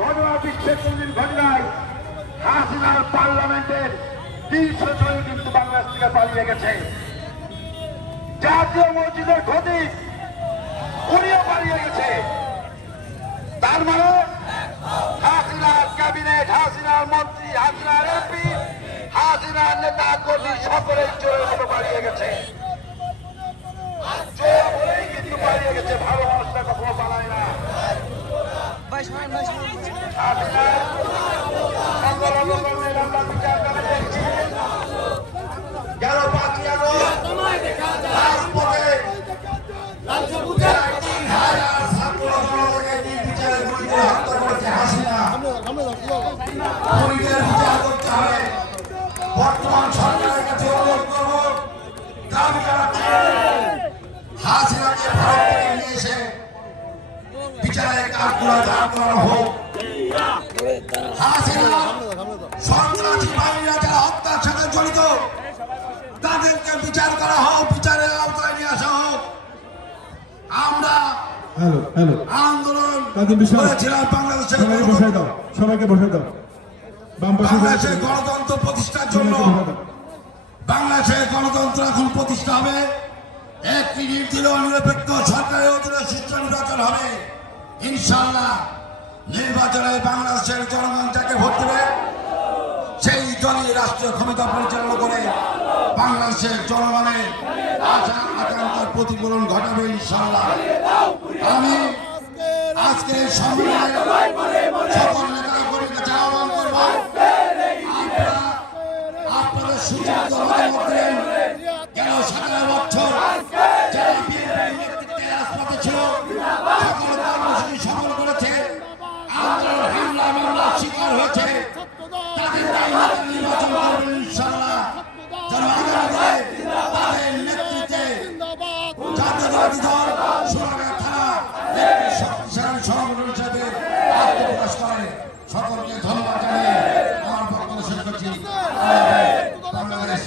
ঘটনা বিশ্বের কোনদিন ঘটে নাই। হাসিনার পার্লামেন্টের 300 জন কিন্তু বাংলাদেশ থেকে পালিয়ে গেছে। জাতীয় মসজিদের ক্ষতি উনিও পালিয়ে গেছে। তার মানে হাসিনার ক্যাবিনেট, হাসিনার মন্ত্রী, হাসিনার এমপি, হাসিনার নেতা কর্মী সকলেই চোরের মতো পালিয়ে গেছে। চোর বলেই কিন্তু পালিয়ে গেছে, ভালো মানুষটা কখনো পালায় না। গেল 5ই আগস্ট রাজপথে বর্তমান সরকারের কাছে অনুরোধ করব, দাবি জানাচ্ছি হাসিনাকে ভারত থেকে নিয়ে এসে বিচারের কাঠগড়া দাঁড় করানো হোক। হাসিনা সন্ত্রাসী বাহিনীরা যারা হত্যার সাথে জড়িত তাদেরকে বিচার করা হোক, বিচারের আওতায় নিয়ে আসা হোক। আমরা আন্দোলন করেছিলাম বাংলাদেশের বাংলাদেশের গণতন্ত্র প্রতিষ্ঠার জন্য। বাংলাদেশের গণতন্ত্র এখন প্রতিষ্ঠা হবে, একটি নির্দলীয় নিরপেক্ষ সরকারের অধীনে সুষ্ঠু নির্বাচন হবে ইনশাআল্লাহ। নির্বাচনে বাংলাদেশের জনগণ যাকে ভোট দেবে সেই দলই রাষ্ট্রীয় ক্ষমতা পরিচালনা করে বাংলাদেশের জনগণের আশা আকাঙ্ক্ষার প্রতিফলন ঘটাবে ইনশাআল্লাহ। আমি আজকে সম্মেলনে সকল নেতা কর্মীর কাছে আহ্বান করব, আপনাদের সুচিন্তিত মতামত দেন। কেন 17 বছর যারা বিএনপির নেতৃত্বে রাজপথে ছিল সকল কর্মসূচি সফল করেছে, আন্দোলন হামলা মামলার শিকার হয়েছে, তাদের দায়িত্ব নির্বাচন করবেন ইনশাআল্লাহ। যেন আগামীতে তাদের নেতৃত্বে জাতীয়তাবাদী দল সোনারগাঁ থানা একটি শক্তিশালী সংগঠন হিসেবে আত্মপ্রকাশ করে। সকলকে ধন্যবাদ জানিয়ে আমার বক্তব্য শেষ করছি। বাংলাদেশ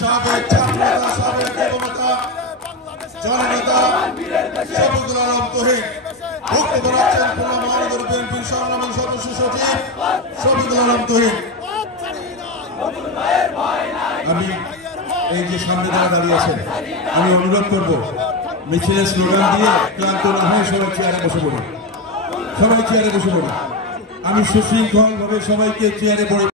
সাবেক ছাত্রনেতা সাবেক যুবনেতা জননেতা শফিকুল আলম তহিদ বক্তব্য রাখছেন খুলনা মহানগর বিএনপির সংগ্রামী সদস্য সচিব শফিকুল আলম তহিদ। আমি এই যে সামনে যারা দাঁড়িয়ে আছেন আমি অনুরোধ করব মিছিলের স্লোগান দিয়ে ক্লান্ত না হয়ে সবাই চেয়ারে বসে পড়ুন, সবাই চেয়ারে বসে পড়ুন। আমি সুশৃঙ্খল ভাবে সবাইকে চেয়ারে পড়ে